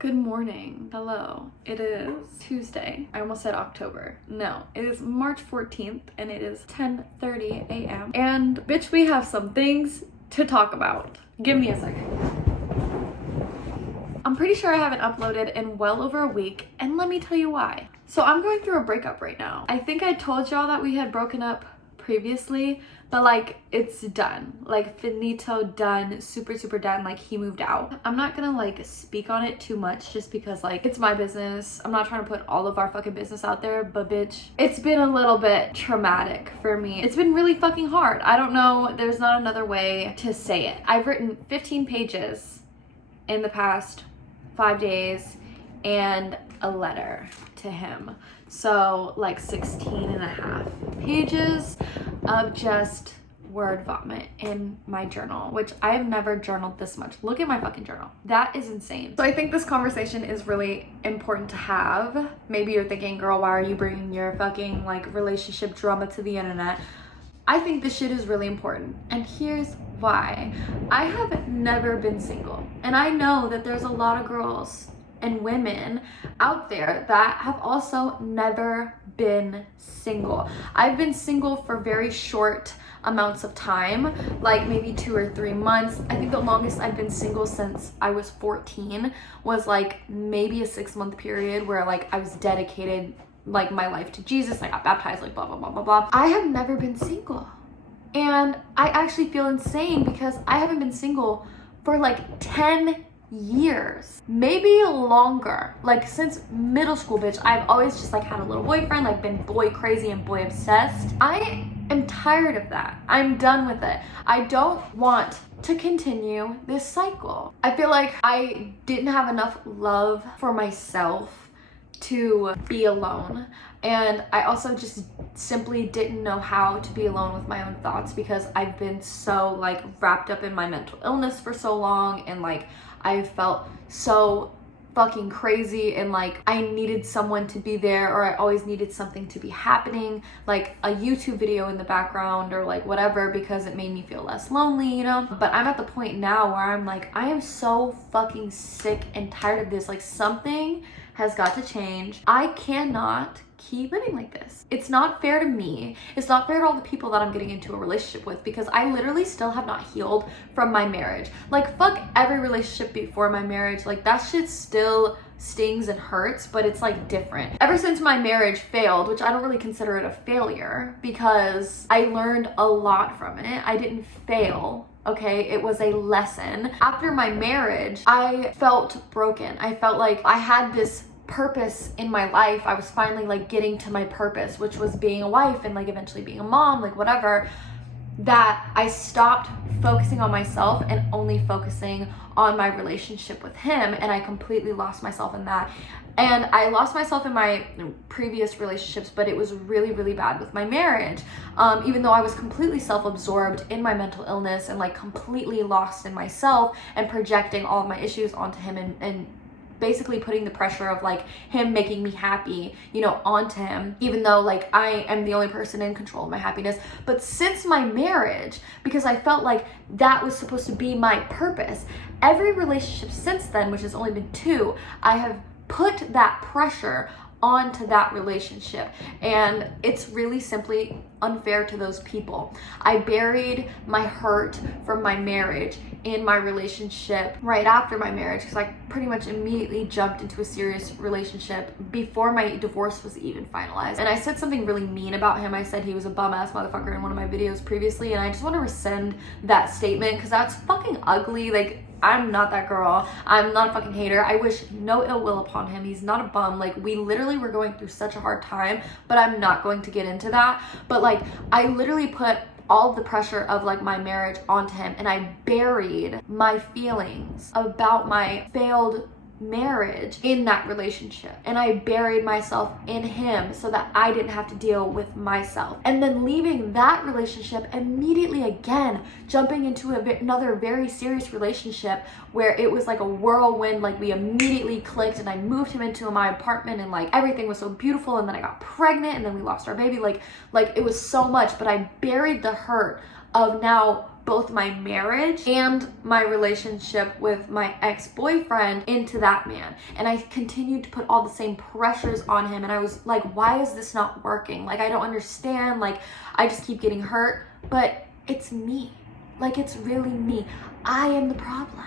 Good morning. Hello. It is Tuesday. I almost said October. No, it is March 14th and it is 10:30 a.m. And bitch, we have some things to talk about. Give me a second. I'm pretty sure I haven't uploaded in well over a week, and let me tell you why. So I'm going through a breakup right now. I think I told y'all that we had broken up previously, but like it's done, like finito, done, super done. Like he moved out. I'm not gonna like speak on it too much just because like it's my business. I'm not trying to put all of our fucking business out there, but bitch, it's been a little bit traumatic for me. It's been really fucking hard. I don't know, there's not another way to say it. I've written 15 pages in the past 5 days and a letter to him. So like 16 and a half pages of just word vomit in my journal, which I have never journaled this much. Look at my fucking journal. That is insane. So I think this conversation is really important to have. Maybe you're thinking, girl, why are you bringing your fucking like relationship drama to the internet? I think this shit is really important, and here's why. I have never been single, and I know that there's a lot of girls and women out there that have also never been single. I've been single for very short amounts of time, like maybe 2 or 3 months. I think the longest I've been single since I was 14 was like maybe a 6-month period where like I was dedicated like my life to Jesus. I got baptized, like blah blah blah blah blah. I have never been single, and I actually feel insane because I haven't been single for like 10 years, maybe longer. Like since middle school, bitch. I've always just like had a little boyfriend, like been boy crazy and boy obsessed. I am tired of that. I'm done with it. I don't want to continue this cycle. I feel like I didn't have enough love for myself to be alone, and I also just simply didn't know how to be alone with my own thoughts because I've been so like wrapped up in my mental illness for so long, and like I felt so fucking crazy, and like I needed someone to be there, or I always needed something to be happening, like a YouTube video in the background or like whatever, because it made me feel less lonely, you know? But I'm at the point now where I'm like, I am so fucking sick and tired of this. Like something has got to change. I cannot keep living like this. It's not fair to me. It's not fair to all the people that I'm getting into a relationship with, because I literally still have not healed from my marriage. Like fuck every relationship before my marriage. Like that shit still stings and hurts, but it's like different. Ever since my marriage failed, which I don't really consider it a failure because I learned a lot from it. I didn't fail. Okay, it was a lesson. After my marriage, I felt broken. I felt like I had this purpose in my life. I was finally like getting to my purpose, which was being a wife and like eventually being a mom, like whatever, that I stopped focusing on myself and only focusing on my relationship with him, and I completely lost myself in that. And I lost myself in my previous relationships, but it was really bad with my marriage. Even though I was completely self-absorbed in my mental illness and like completely lost in myself and projecting all of my issues onto him, and basically putting the pressure of like him making me happy, you know, onto him, even though like I am the only person in control of my happiness. But since my marriage, because I felt like that was supposed to be my purpose, every relationship since then, which has only been 2, I have put that pressure onto that relationship, and it's really simply unfair to those people. I buried my hurt from my marriage in my relationship right after my marriage, because I pretty much immediately jumped into a serious relationship before my divorce was even finalized. And I said something really mean about him. I said he was a bum ass motherfucker in one of my videos previously, and I just want to rescind that statement because that's fucking ugly. Like, I'm not that girl. I'm not a fucking hater. I wish no ill will upon him. He's not a bum. Like, we literally were going through such a hard time, but I'm not going to get into that. But like, I literally put all the pressure of like my marriage onto him, and I buried my feelings about my failed marriage in that relationship, and I buried myself in him so that I didn't have to deal with myself. And then leaving that relationship immediately again, jumping into another very serious relationship where it was like a whirlwind. Like we immediately clicked, and I moved him into my apartment, and like everything was so beautiful, and then I got pregnant, and then we lost our baby. Like it was so much, but I buried the hurt of now both my marriage and my relationship with my ex-boyfriend into that man. And I continued to put all the same pressures on him. And I was like, why is this not working? Like, I don't understand. Like, I just keep getting hurt. But it's me. Like, it's really me. I am the problem.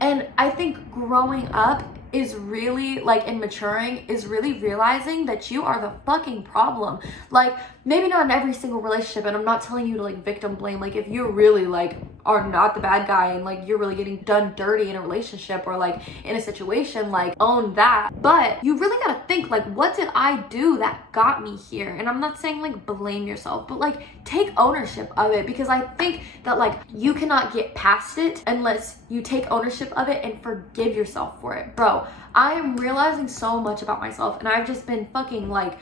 And I think growing up is really, like, and maturing is really realizing that you are the fucking problem. Like, maybe not in every single relationship, and I'm not telling you to, like, victim blame. Like, if you really, like, are not the bad guy and, like, you're really getting done dirty in a relationship or, like, in a situation, like, own that. But you really gotta think, like, what did I do that got me here? And I'm not saying, like, blame yourself, but, like, take ownership of it, because I think that, like, you cannot get past it unless you take ownership of it and forgive yourself for it. Bro, I am realizing so much about myself, and I've just been fucking, like,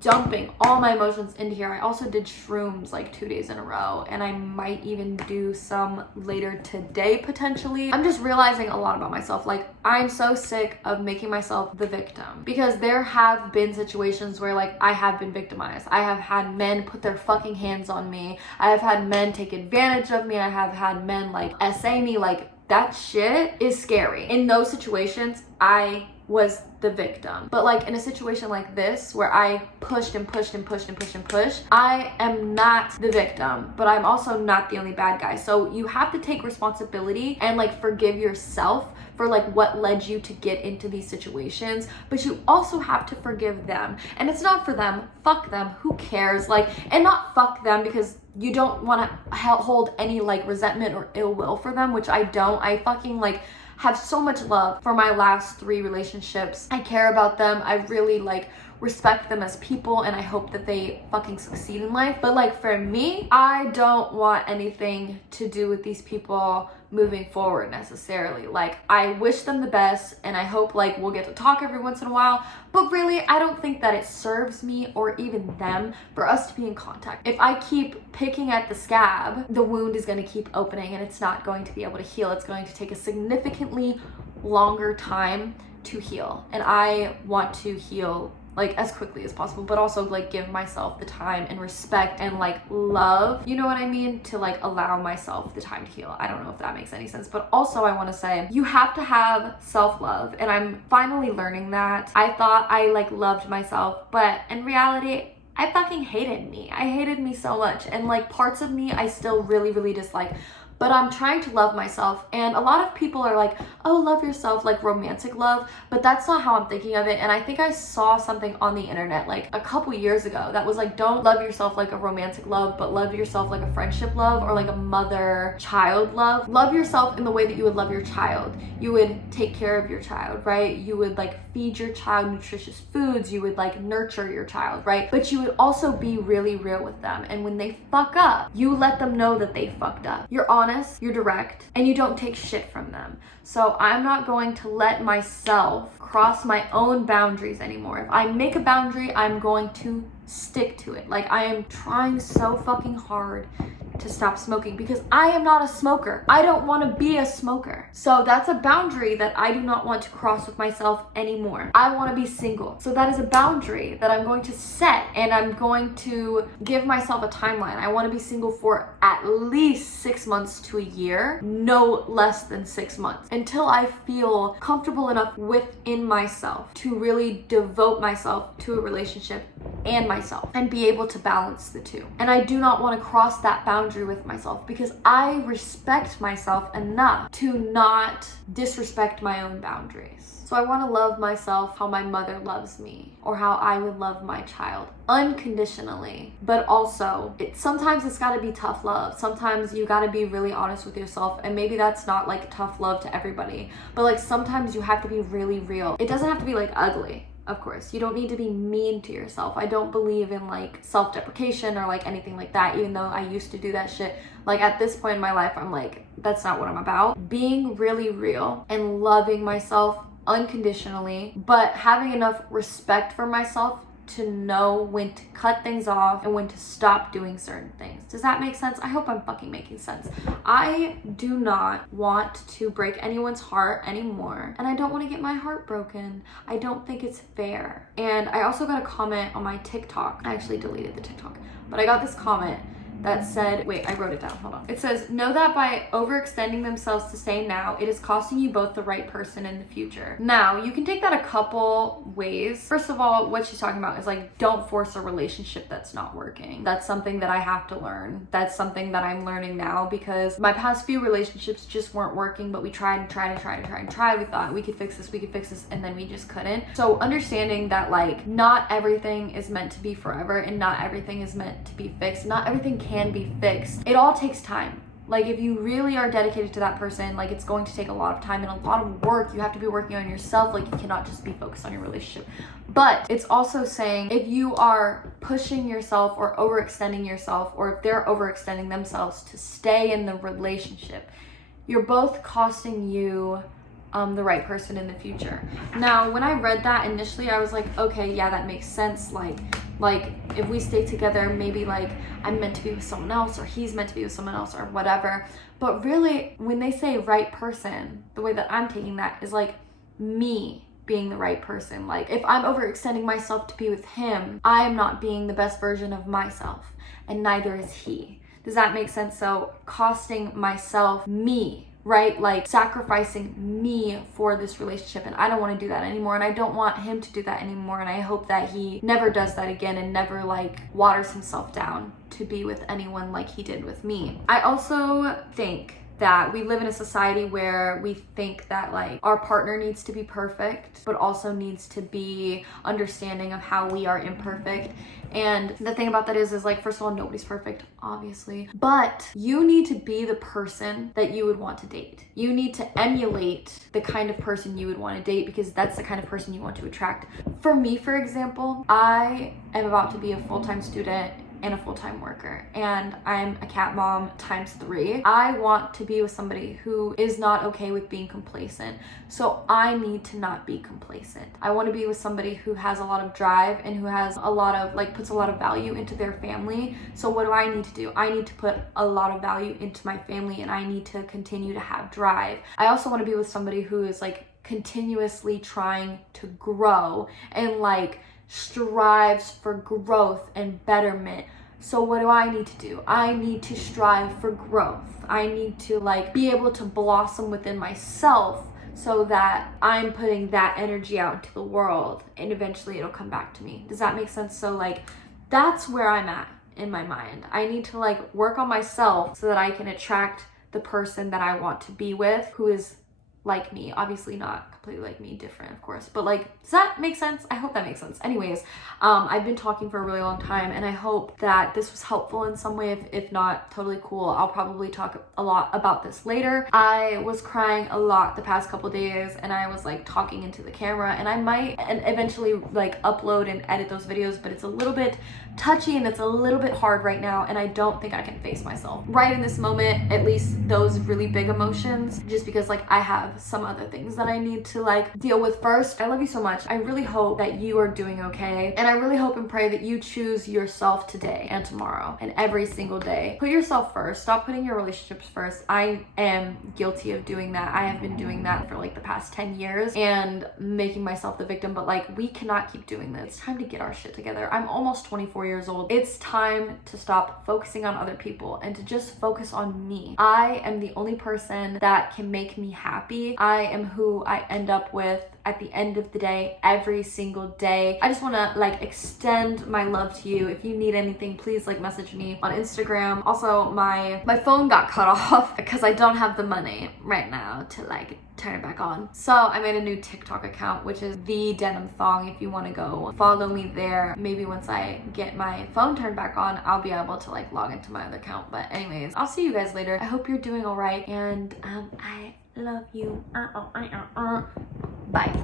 dumping all my emotions into here. I also did shrooms like 2 days in a row, and I might even do some later today potentially. I'm just realizing a lot about myself. Like, I'm so sick of making myself the victim, because there have been situations where, like, I have been victimized. I have had men put their fucking hands on me. I have had men take advantage of me. I have had men, like, SA me. Like, that shit is scary. In those situations, I was the victim. But, like, in a situation like this where I pushed and pushed and pushed and pushed and pushed, I am not the victim, but I'm also not the only bad guy. So you have to take responsibility and, like, forgive yourself for, like, what led you to get into these situations, but you also have to forgive them. And it's not for them, fuck them, who cares? Like, and not fuck them because you don't want to hold any, like, resentment or ill will for them, which I don't. I fucking, like, have so much love for my last 3 relationships. I care about them. I really, like, respect them as people, and I hope that they fucking succeed in life. But, like, for me, I don't want anything to do with these people moving forward necessarily. Like, I wish them the best, and I hope, like, we'll get to talk every once in a while, but really, I don't think that it serves me or even them for us to be in contact. If I keep picking at the scab, the wound is going to keep opening, and it's not going to be able to heal. It's going to take a significantly longer time to heal, and I want to heal, like, as quickly as possible, but also, like, give myself the time and respect and, like, love, you know what I mean, to, like, allow myself the time to heal. I don't know if that makes any sense, but also I want to say you have to have self-love, and I'm finally learning that. I thought I, like, loved myself, but in reality, I fucking hated me. I hated me so much, and, like, parts of me I still really, really dislike. But I'm trying to love myself, and a lot of people are like, oh, love yourself, like romantic love, but that's not how I'm thinking of it. And I think I saw something on the internet like a couple years ago that was like, don't love yourself like a romantic love, but love yourself like a friendship love, or like a mother-child love. Love yourself in the way that you would love your child. You would take care of your child, right? You would, like, feed your child nutritious foods. You would, like, nurture your child, right? But you would also be really real with them. And when they fuck up, you let them know that they fucked up. You're honest, you're direct, and you don't take shit from them. So I'm not going to let myself cross my own boundaries anymore. If I make a boundary, I'm going to stick to it. Like, I am trying so fucking hard to stop smoking because I am not a smoker. I don't want to be a smoker. So that's a boundary that I do not want to cross with myself anymore. I want to be single. So that is a boundary that I'm going to set, and I'm going to give myself a timeline. I want to be single for at least 6 months to a year, no less than 6 months, until I feel comfortable enough within myself to really devote myself to a relationship and myself and be able to balance the two. And I do not want to cross that boundary with myself because I respect myself enough to not disrespect my own boundaries. So I want to love myself how my mother loves me, or how I would love my child, unconditionally. But also, sometimes it's got to be tough love. Sometimes you got to be really honest with yourself, and maybe that's not like tough love to everybody, but like sometimes you have to be really real. It doesn't have to be like ugly. Of course, you don't need to be mean to yourself. I don't believe in like self-deprecation or like anything like that, even though I used to do that shit. Like at this point in my life, I'm like, that's not what I'm about. Being really real and loving myself unconditionally, but having enough respect for myself to know when to cut things off and when to stop doing certain things. Does that make sense? I hope I'm fucking making sense. I do not want to break anyone's heart anymore, and I don't want to get my heart broken. I don't think it's fair. And I also got a comment on my TikTok. I actually deleted the TikTok, but I got this comment that said, wait, I wrote it down, hold on. It says, know that by overextending themselves to say now, it is costing you both the right person in the future. Now, you can take that a couple ways. First of all, what she's talking about is like, don't force a relationship that's not working. That's something that I have to learn. That's something that I'm learning now, because my past few relationships just weren't working, but we tried and tried and tried and tried and tried. We thought we could fix this, and then we just couldn't. So understanding that like, not everything is meant to be forever, and not everything is meant to be fixed. Not everything can be fixed. It all takes time. Like, if you really are dedicated to that person, like, it's going to take a lot of time and a lot of work. You have to be working on yourself. Like, you cannot just be focused on your relationship. But it's also saying, if you are pushing yourself or overextending yourself, or if they're overextending themselves to stay in the relationship, you're both costing you the right person in the future. Now, when I read that initially, I was like, okay, yeah, that makes sense. Like if we stay together, maybe like I'm meant to be with someone else, or he's meant to be with someone else, or whatever. But really, when they say right person, the way that I'm taking that is like me being the right person. Like, if I'm overextending myself to be with him, I am not being the best version of myself, and neither is he. Does that make sense? So costing myself, me, right? Like sacrificing me for this relationship, and I don't want to do that anymore, and I don't want him to do that anymore, and I hope that he never does that again and never like waters himself down to be with anyone like he did with me. I also think that we live in a society where we think that like our partner needs to be perfect, but also needs to be understanding of how we are imperfect. And the thing about that is like, first of all, nobody's perfect, obviously, but you need to be the person that you would want to date. You need to emulate the kind of person you would want to date, because that's the kind of person you want to attract. For me, for example, I am about to be a full-time student and a full-time worker, and I'm a cat mom ×3. I want to be with somebody who is not okay with being complacent, so I need to not be complacent. I want to be with somebody who has a lot of drive and who has a lot of like, puts a lot of value into their family. So what do I need to do? I need to put a lot of value into my family, and I need to continue to have drive. I also want to be with somebody who is like continuously trying to grow and like strives for growth and betterment. So what do I need to do? I need to strive for growth. I need to like be able to blossom within myself, so that I'm putting that energy out into the world, and eventually it'll come back to me. Does that make sense? So like, that's where I'm at in my mind. I need to like work on myself so that I can attract the person that I want to be with, who is like me. Obviously not completely like me, different of course, but like, does that make sense? I hope that makes sense. Anyways, I've been talking for a really long time, and I hope that this was helpful in some way. If not, totally cool. I'll probably talk a lot about this later. I was crying a lot the past couple days, and I was like talking into the camera, and I might eventually like upload and edit those videos, but it's a little bit touchy and it's a little bit hard right now, and I don't think I can face myself right in this moment, at least those really big emotions, just because like I have some other things that I need to like deal with first. I love you so much. I really hope that you are doing okay, and I really hope and pray that you choose yourself today and tomorrow and every single day. Put yourself first. Stop putting your relationships first. I am guilty of doing that. I have been doing that for like the past 10 years and making myself the victim, but like, we cannot keep doing this. It's time to get our shit together. I'm almost 24 years old. It's time to stop focusing on other people and to just focus on me. I am the only person that can make me happy. I am who I end up with at the end of the day, every single day. I just want to like extend my love to you. If you need anything, please like message me on Instagram. Also, my phone got cut off because I don't have the money right now to like turn it back on. So I made a new TikTok account, which is the denim thong. If you want to go follow me there, maybe once I get my phone turned back on, I'll be able to like log into my other account. But anyways, I'll see you guys later. I hope you're doing all right, and I love you. Bye.